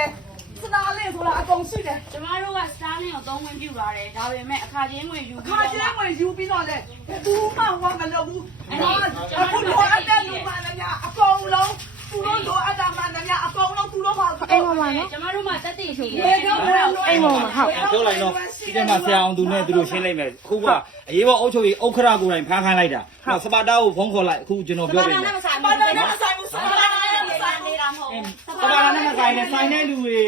တယ်စနာလေးဆိုတာအကုန်ရှိတယ်ကျမတို့ကစတားလင်းကိုသုံးဝင်ပြူလာတယ်ဒါပေမဲ့အခါချင်းဝင်ယူခါချင်းဝင်ယူပြီးတော့လေဘူးမှဟောမလုပ်ဘူးအခုလိုအပ်တဲ့လူမှလည်းများအကုန်လုံးသူတို့လိုအပ်တာမှလည်းများအကုန်လုံးသူတို့ပါအိမ်ပေါ်မှာနော်ကျမတို့မှတက်တည်ရှိတယ်အိမ်ပေါ်မှာဟုတ်ပြောလိုက်တော့ဒီထဲမှာဆရာအောင်သူနဲ့သူတို့ရှင်းလိုက်မယ်အခုကအရေးပေါ်အုပ်ချုပ်ရေးဥက္ခရာကိုယ်တိုင်ဖမ်းခိုင်းလိုက်တာစပါတာကိုဖုန်းခေါ်လိုက်အခုကျွန်တော်ပြောပြမယ်ပါလာနဲ့မဆိုင်ဘူးစနာလေးနဲ့ဆိုင်နေနေတာမဟုတ်စပါ တာနဲ့ဆိုင်နဲ့ဆိုင်တဲ့လူတွေ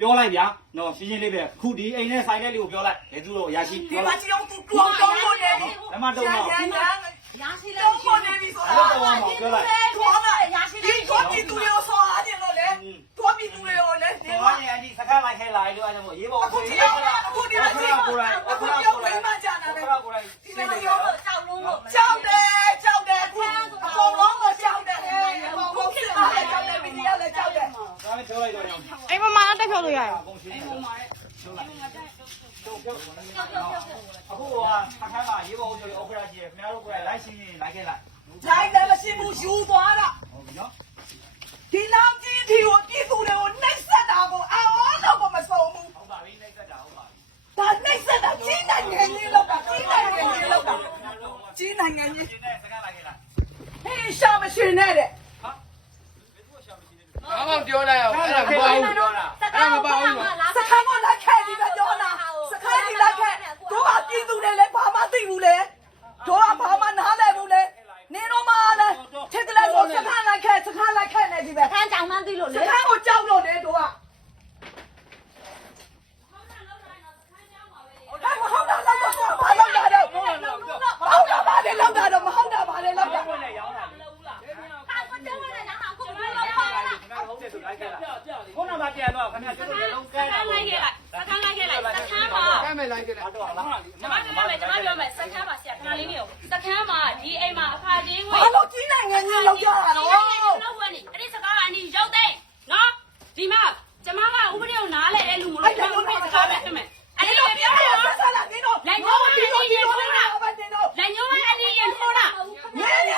ပြောလိုက်ဗျာနော်ရှင်းရှင်းလေးပဲအခုဒီအိမ်နဲ့ဆိုင်တဲ့လူကိုပြောလိုက်ဘယ်သူတော့ရရှိဒီပြောမှာလိုက်ကြည့်အောင်သူတောင်းတောင်းလို့နေပြီလမ်းမတော့တော့ရန်ရန်ရာရှိလဲတောင်းလို့နေပြီဆိုအဲ့တော့တော့တော့ပြောလိုက်ထောင်းလာဒီထောင်းပြီးသူရောဆောအားတယ်လို့လေထောင်းပြီးသူရောလေဒီဒီမှာမှာဒီစကားလိုက်ခဲလာလို့အဲ့ဒါမို့ရေးပေါ်အအခုုပ်ဒီချုပ်ရေး ရောအခုဒီရော ကိုယ်တိုင် အခုရောဝိမကြတာ ဥ လေ က္ခရာကိုယ်တိုင် ဒီ ရှင်း လို လိုက် ရော တော့ ကြောက်လုံးလို့ ကြောက်တယ်ကြောက်တယ်အခုအကုန်လုံးကကြောက်တယ်အကုန်လုံးစစ်သားလည်းကြောက်တယ်ဗီဒီယိုလည်းကြောက်တယ် ဒါနဲ့ပြောလိုက်တော့ရော အိမ်ပေါ်မှာတက်ဖြုတ်လို့ရရအကုန်ရှင်းတယ်အခုကအခါခါကရေးပေါ်အုပ်ချုပ်ရေးဥက္ခရာရှိရခင်ဗျားတို့ကိုယ်တိုင်လိုက်ရှင်းရင်လိုက်ခဲ့လိုက်ဂျိုင်းတယ်မရှိဘူးယူသွားတာဟုတ်ပြီနော် ဒီလောက်ကြီးဒီကိုပြည်သူတွေကိုနှိပ်စက်တာကိုအော်တော့မဆုံးဘူး ဟုတ်ပါပြီနှိမ့်ဆက်တာဟုတ်ပါပြီ ဒါနှိပ်စက်တာကြီးနိုင်ငံကြီးလောက်တာကြီးနိုင်ငံကြီးလောက်တာကြီးနိုင်ငံကြီး ရှင်းတဲ့စကားလိုက်ခဲ့လိုက် ဟေးရှာမရှင်နဲ့တဲ့ ဘာမှပြောလိုက်အောင်အဲ့ဒါမပေါ့ဘူး ပြောတာ အဲ့ဒါမပေါ့ဘူးနော် စခန်းကလိုက်ခဲ့ဒီကကြောနာစခန်းကြီးလိုက်ခဲ့တို့ကပြည်သူတွေလည်း ဘာမှသိဘူးလေတို့ကဘာမှနားလည်ဘူးလေနေတော့မှလည်းထစ်ကလေးဆိုစခန်းလိုက်ခဲ့စခန်းလိုက်ခဲ့နေဒီပဲခန်းကြောင်မှန်းသိလို့စလေခန်းကိုကြောက်လို့လေတို့ကဟဲ့မဟုတ်တာလောက်တော့ဘာလောက်တာတော့မဟုတ်တာဘာလဲလောက်တာတော့မဟုတ်တာဘာလဲလောက်တာဘယ်နဲ့ရောင်းတာလဲဟုတ်တယ်ဝင်နေတာဟာကိုမလို့ခင်ဗျားဟုတ်တယ်ဆိုလိုက်ခဲ့လိုက်ခုနကပြန်တော့ခင်ဗျားကျွတ်တယ်လုံးကဲစတာခန်းလိုက်ခဲ့လိုက် စခန်းလိုက်ခဲ့လိုက်စခန်းမှာကဲမယ်လိုက်ကြတယ်တော့လားကျမပြောမယ်ကျမပြောမယ်စခန်းမှာဆရာခဏလေးနေအောင်စခန်းမှာဒီအိမ်မှာအခါချင်းဝင်ဘာလို့ကြီးနိုင်ငံကြီးလောက်ကြတာတော့ လောက်ဝင်နေအဲ့ဒီစကားကအနီရောက်တဲ့နော်ဒီမှာကျမကဥပဒေကိုနားလဲတဲ့လူမလို့ကျမဥပဒေစကားပဲဖြစ်မယ်အဲ့ဒီလိုပြောတယ်နော် ဆက်လာနေတော့ဒီတော့ဒီတော့ဒီတော့ဘာတင်တော့ လက်ညိုးကအနီရင်ထိုးတာ နေနေနေ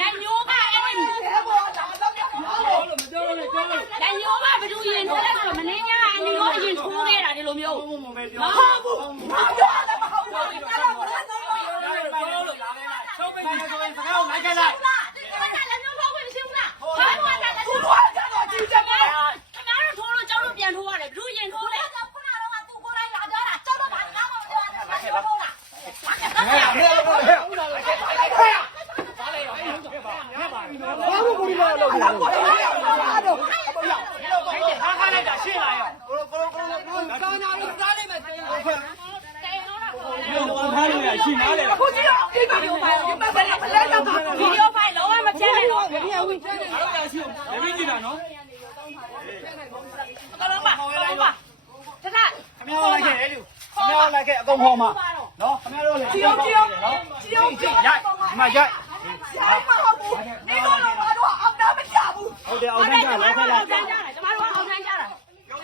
လက်ညိုးကအနီ နေဘောလာတော့ပြဘာလို့ မပြောလို့ပြောလို့ လက်ညိုးကဘယ်သူရင်ထိုးလဲဆိုတော့မင်းညာအနီရောအရင်ထိုးခဲ့တာဒီလိုမျိုး ဘုံဘုံ ပဲပြောဟာဘူးဘာပြောလဲမဟုတ်ဘူးအဲ့ဒါဘာလဲချုပ်မိနေဆိုရင်စကားကိုလိုက်ခဲ့လိုက်ဒီကနေ့လက်ညိုးဖောက်ဝင်ရှင်းလားဘာလို့လဲလက်သူညိုးတို့ကကတော့ကြည့်ချက်ပါခင်ဗျားတို့ထိုးလို့ကျောင်းတို့ပြန်ထိုးရတယ်ဘယ်သူရင်ထိုးလဲခုနကတော့သူကိုယ်တိုင်လာကြတာကျောင်းတို့ဘာမှမပြောတာလက်ညိုးထိုးတာဘာလို့ကိုလာလို့လာကိုလာတော့ ခါခါလိုက်တာရှင်းလာရော ကာနာလို့စားလိုက်မယ် တဲတော့တာပေါ် လာဘုံခါလို့ရရှင်းနားလေအခုကြည့်အောင်ဒီမှာပြောပါဦးဒီမှာဘယ်လဲဘယ်လဲတော့ဗီဒီယိုဖိုင်လုံးဝမဖြတ်နိုင်တော့အဲ့ဒါရှိအောင်ဒီကြည့်တာနော်ကလုံးပါကလုံးပါတထခင်ဗျားလိုက်ခဲ့လေလူခင်ဗျားလိုက်ခဲ့အကုန်ဟောမှာနော်ခင်ဗျားတို့လည်းကြည့်အောင်ကြည့်အောင်ကြည့်အောင်ကြည့်အောင်ရိုက်ဒီမှာရိုက်ရိုက်မဟုတ်ဘူးဒီတော့တော့ဘာတော့အောင်တာမချဘူးဟုတ်တယ်အောင်ဟုတ်တတယ်န်းကျကြမလိုက်တို့ခဲ့အောလိုင်က်ထမ်းကြတာကျမတို့အောင်ထမ်းကြတာ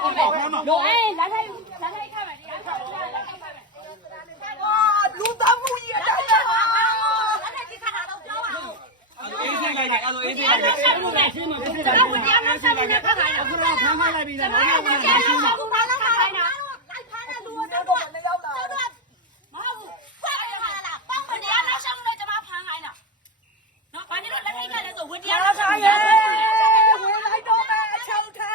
ဟုတ်ပါဘူးနော်တို့အေးလက်ထိုက်လက်ထိုက်ခတ်မယ်တရားခတ်လက်ထိုက်ခတ်မယ် ဟာလူသားမှုကြီးအတိုင်းပါ လက်ထိုက်ခတ်တာတော့ပြောပါဦး အေးစင်လိုက်တယ်အဲ့လိုအေးစင်တရားလိုက်နှောတယ်က်ဆက်မှုနဲ့ကျွန်တော်ဝင်တရားနှောက်ဆက်မှုနဲ့ဖတ်ခိုင်းတာအခုတော့ဖမ်းခိုင်းလိုက်ပြီကျနော်မတို့တရားနှောက်ဆက်မှုနဲ့ဖတ်ခိုင်းတာလိုက်ဖမ်းတဲ့လူကတော့မရောက်လာဘူးမဟုတ်ဘူးဖတ်ရတာလားပေါင်းမတရားနှောက်ဆက်မှုနဲ့ကျမဖမ်းခိုင်းတာနော်ဘာလို့လက်ထိုက်ခတ်လဲဆိုဝင်တရားနှောက်ဆက်မှု ရဲ နဲ့ ဝင်လိုက်တော့မယ်အချောက်ထဲ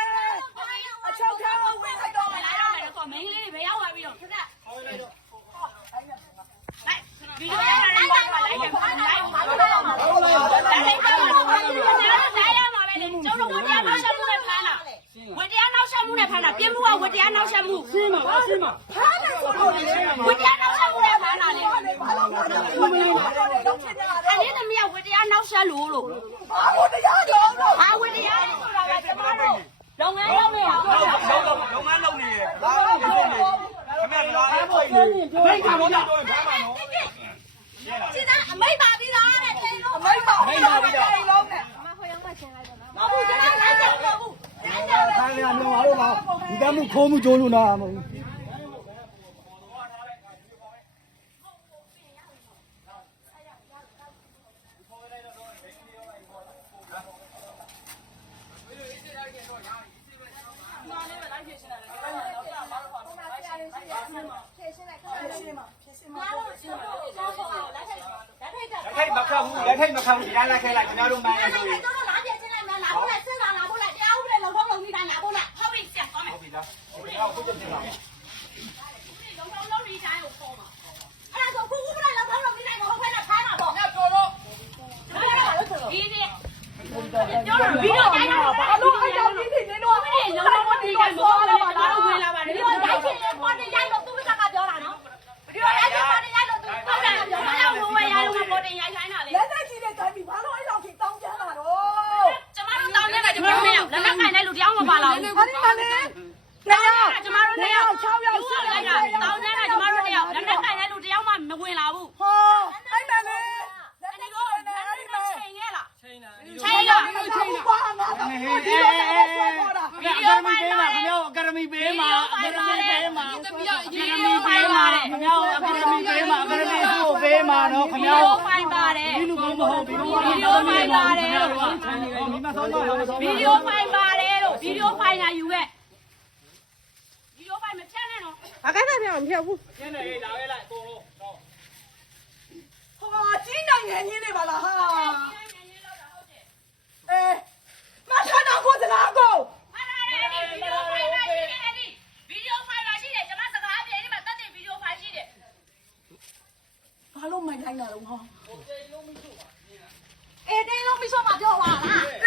အချောက်ထဲဝင်လိုက်တော့မယ် လာရမယ်ဆိုမင်းလေးတွေဘယ်ရောက်သွားပြီးတော့ခက်ခက်လိုက်ဗီဒီယိုရတာလည်းလိုက်ပါလိုက်တယ်လိုက်ပါလိုက်ပါလိုက်ပါလိုက်ရမှာပဲလေကျုပ်တို့ဝတရားနောက်ဆက်မှုနဲ့ဖမ်းတာဝတရားနောက်ဆက်မှုနဲ့ဖမ်းတာပြင်းမှုကဝ တရားနောက်ဆက်မှုရှင်းပါပါရှင်းပါဖမ်းတယ်ဆိုတော့လေဝတရားနောက်ဆက်မှုနဲ့ဖမ်းတာလေဘာလို့ဖမ်းတယ်ဒီမှာတော့လုံးချင်တာလေအလေးသမီးကဝတရားနောက်ဆက်လို့လို့ဘာလို့တရားတော်တော့ဟာဝတရားဆိုတာကကျမတို့လုပ်ငန်းလုပ်နေတာပြောတာလုံးလုံးလုံးမလုံးနေတယ်ဘာလို့ဖြစ်နေခင်ဗျားပြောအဲ့ပေါ်နေဖိတ်ခါမတော့ မှုခိုးမှုကြိုးလို့နာမဟုတ်ဘူးလက်ထိုက်မခံဘူးလက်ထိုက်မခံဘူးဒီတိုင်းလိုက်ခဲလိုက်ကျွန်တော်တို့မှန်ရတယ် 我们看，我这个就行了。 သမီးကအရေးကြီးဖိုင်းပါတယ်ခမရောအကယ်ဒမီပေးမှာအကယ်ဒမီကိုပေးမှာနော်ခမရောဖိုင်းပါတယ်ဒီလိုမဟုတ်ဘူးဗီဒီယိုဖိုင်းပါတယ်လို့မိမဆုံးပါဗီဒီယိုဖိုင်းပါတယ်လို့ဗီဒီယိုဖိုင်းကယူခဲ့ဗီဒီယိုဖိုင်းမဖြတ်နဲ့နော်အကယ်ဒမီမဖြတ်ဘူးဖြတ်နေလေလာခဲ့လိုက်အကုန်လုံးဟောကြီးနိုင်ငံကြီးနေပါလားဟာ ခိုင်းတာတော့ဟောအေးတင်းလုံးမရှော့မှာပြောပါလား